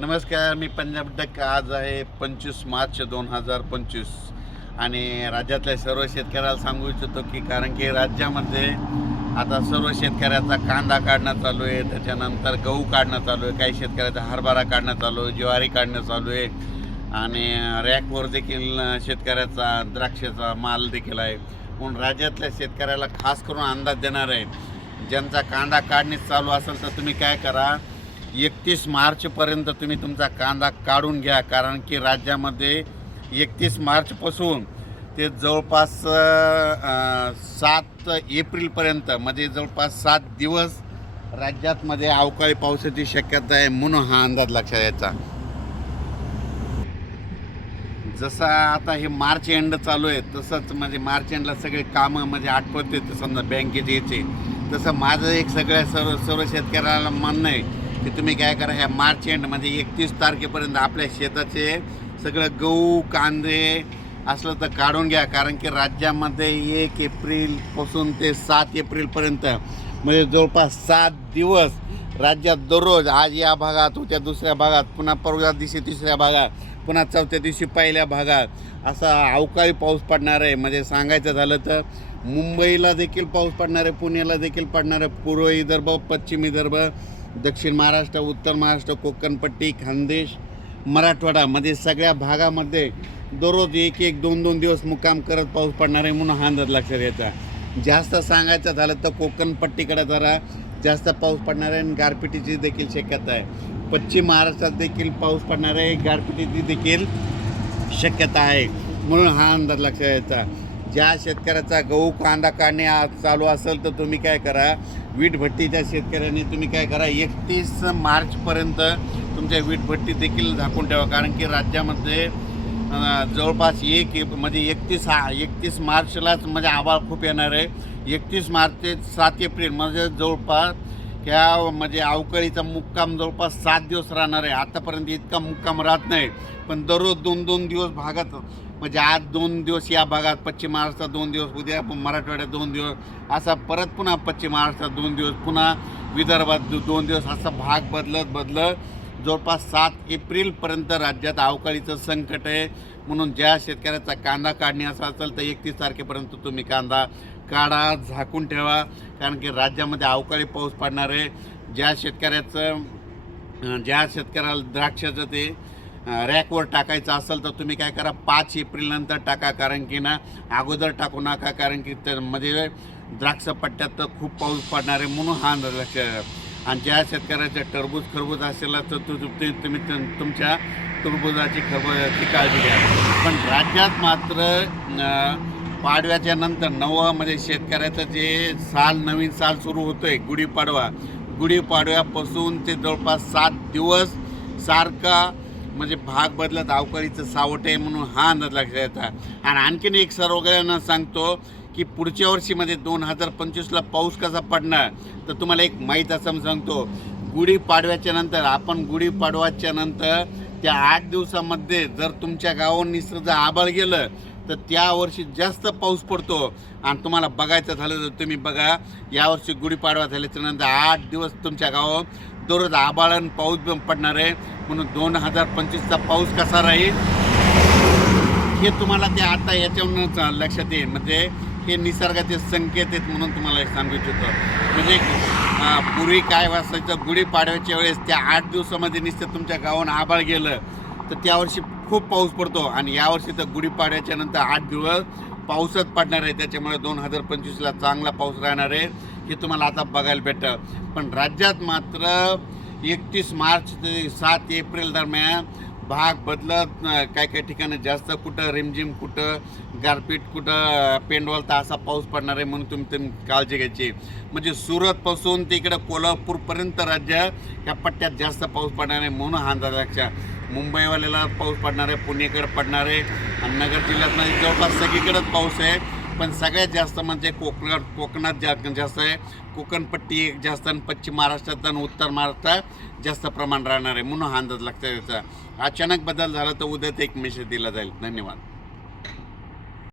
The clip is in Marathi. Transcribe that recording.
नमस्कार मी पंजाब डक आज आहे पंचवीस मार्च दोन हजार पंचवीस. आणि राज्यातल्या सर्व शेतकऱ्याला सांगू इच्छितो की कारण की राज्यामध्ये आता सर्व शेतकऱ्याचा कांदा काढणं चालू आहे त्याच्यानंतर गहू काढणं चालू आहे काही शेतकऱ्याचा हरभरा काढणं चालू आहे ज्वारी काढणं चालू आहे. आणि रॅकवर देखील शेतकऱ्याचा द्राक्षाचा माल देखील आहे. म्हणून राज्यातल्या शेतकऱ्याला खास करून अंदाज देणार आहे ज्यांचा कांदा काढणी चालू असेल तर तुम्ही काय करा एकतीस मार्चपर्यंत तुम्ही तुमचा कांदा काढून घ्या कारण की राज्यामध्ये एकतीस मार्चपासून ते जवळपास सात एप्रिलपर्यंत म्हणजे जवळपास सात दिवस राज्यातमध्ये अवकाळी पावसाची शक्यता आहे म्हणून हा अंदाज लक्षात यायचा. जसा आता हे मार्च एंड चालू आहे तसंच म्हणजे मार्च एंडला सगळे कामं म्हणजे आठवत समजा बँकेचे याचे. तसं माझं एक सगळ्या सर्व सर्व शेतकऱ्याला म्हणणं आहे की तुम्ही काय करा ह्या मार्च एंड म्हणजे एकतीस तारखेपर्यंत आपल्या शेताचे सगळं गहू कांदे असलं तर काढून घ्या. कारण की राज्यामध्ये एक एप्रिलपासून ते सात एप्रिलपर्यंत म्हणजे जवळपास सात दिवस राज्यात दररोज आज या भागात उद्या दुसऱ्या भागात पुन्हा परवा दिवशी तिसऱ्या भागात पुन्हा चौथ्या दिवशी पहिल्या भागात. असा अवकाळी पाऊस पडणार आहे. म्हणजे सांगायचं झालं तर मुंबईला देखील पाऊस पडणार आहे पुण्याला देखील पडणार आहे. पूर्व विदर्भ पश्चिम विदर्भ दक्षिण महाराष्ट्र उत्तर महाराष्ट्र कोकणपट्टी खानदेश मराठवाडामध्ये सगळ्या भागामध्ये दररोज एक एक दोन दोन दिवस मुक्काम करत पाऊस पडणार आहे म्हणून हा अंदाज लक्षात घ्यायचा जास्त सांगायचं झालं तर कोकणपट्टीकडे जरा जास्त पाऊस पडणार आहे आणि गारपिटीची देखील शक्यता आहे. पश्चिम महाराष्ट्रात देखील पाऊस पडणार आहे गारपिटीची देखील शक्यता आहे म्हणून हा अंदाज लक्षात घ्यायचा ज्या शेतकऱ्याचा गहू कांदा काढणे आज चालू असेल तर तुम्ही काय करा वीटभट्टीच्या शेतकऱ्यांनी तुम्ही काय करा एकतीस मार्चपर्यंत तुमच्या वीटभट्टी देखील झाकून ठेवा. कारण की राज्यामध्ये जवळपास एक म्हणजे एकतीस हा एकतीस मार्चलाच म्हणजे आभाळ खूप येणार आहे. एकतीस मार्च ते सात एप्रिल म्हणजे जवळपास ह्या म्हणजे अवकाळीचा मुक्काम जवळपास सात दिवस राहणार आहे. आतापर्यंत इतका मुक्काम राहत नाही. पण दररोज दोन दोन दिवस भागात म्हणजे आज दोन दिवस या भागात पश्चिम महाराष्ट्रात दोन दिवस उद्या मराठवाड्यात दोन दिवस असा परत पुन्हा पश्चिम महाराष्ट्रात दोन दिवस पुन्हा विदर्भात दोन दिवस असा भाग बदलत बदलत जवळपास सात एप्रिलपर्यंत राज्यात अवकाळीचं संकट आहे. म्हणून ज्या शेतकऱ्याचा कांदा काढणी असा असेल तर एकतीस तारखेपर्यंत तुम्ही कांदा काढा झाकून ठेवा कारण की राज्यामध्ये अवकाळी पाऊस पडणार आहे. ज्या शेतकऱ्याचं ज्या शेतकऱ्याला द्राक्षाचं ते रॅकवर टाकायचं असेल तर तुम्ही काय करा पाच एप्रिलनंतर टाका कारण की ना अगोदर टाकू नका कारण की त्यामध्ये द्राक्ष पट्ट्यात तर खूप पाऊस पडणार आहे म्हणून हा लक्ष. आणि ज्या शेतकऱ्याचं टरबूज खरबूज असेल तर तुम्ही तुम्ही तुमच्या टरबुजाची खरबूजाची काळजी घ्या. पण राज्यात मात्र पाडव्याच्या नंतर नवं म्हणजे शेतकऱ्याचं जे साल नवीन साल सुरू होतोय गुढीपाडवा. गुढीपाडव्यापासून ते जवळपास सात दिवस सारखा म्हणजे भाग बदलत अवकाळीचं सावट आहे म्हणून हा अंदाज लक्षात येतात आणि आणखीन एक सर्वगळ्यांना सांगतो की पुढच्या वर्षीमध्ये दोन हजार पंचवीसला पाऊस कसा पडणार तर तुम्हाला एक माहीत असं सांगतो. गुढीपाडव्याच्या नंतर आपण गुढीपाडव्याच्या नंतर त्या आठ दिवसामध्ये जर तुमच्या गावावर निसर्ग आबाळ गेलं तर त्या वर्षी जास्त पाऊस पडतो. आणि तुम्हाला बघायचं झालं तर तुम्ही बघा यावर्षी गुढीपाडवा झाल्याच्यानंतर आठ दिवस तुमच्या गावावर दररोज आबाळ आणि पाऊस पण पडणार आहे. म्हणून दोन हजार पंचवीसचा पाऊस कसा राहील? हे तुम्हाला ते आता याच्यावरूनच लक्षात येईल. म्हणजे हे निसर्गाचे संकेत आहेत म्हणून तुम्हाला सांगू इच्छितो. म्हणजे पूर्वी काय वाचायचं गुढीपाडव्याच्या वेळेस त्या आठ दिवसामध्ये निसतं तुमच्या गावानं आबाळ गेलं. तर त्यावर्षी खूप पाऊस पडतो आणि यावर्षी तर गुढीपाड्याच्या नंतर आठ दिवस पाऊसच पडणार आहे. त्याच्यामुळे दोन हजार पंचवीसला चांगला पाऊस राहणार आहे. हे तुम्हाला आता बघायला भेटतं. पण राज्यात मात्र एकतीस मार्च ते सात एप्रिल दरम्यान भाग बदलत काय काय ठिकाणी जास्त कुठं रिमझिम कुठं गारपीट कुठं पेंडवल तर असा पाऊस पडणार आहे म्हणून तुम्ही तुम्ही काळजी घ्यायची. म्हणजे सुरतपासून ते इकडं कोल्हापूरपर्यंत राज्य या पट्ट्यात जास्त पाऊस पडणार आहे म्हणून हा अंदाज लक्षात मुंबईवाल्याला पाऊस पडणार आहे पुणेकडे पडणार आहे. आणि नगर जिल्ह्यात जवळपास सगळीकडेच पाऊस आहे. पण सगळ्यात जास्त म्हणजे कोकणात कोकणात जा जास्त आहे. कोकणपट्टी एक जास्त आणि पश्चिम महाराष्ट्रात आणि उत्तर महाराष्ट्रात जास्त प्रमाण राहणार आहे. म्हणून हा अंदाज लक्षात त्याचा अचानक बदल झाला तर उद्याच एक मेसेज दिला जाईल. धन्यवाद.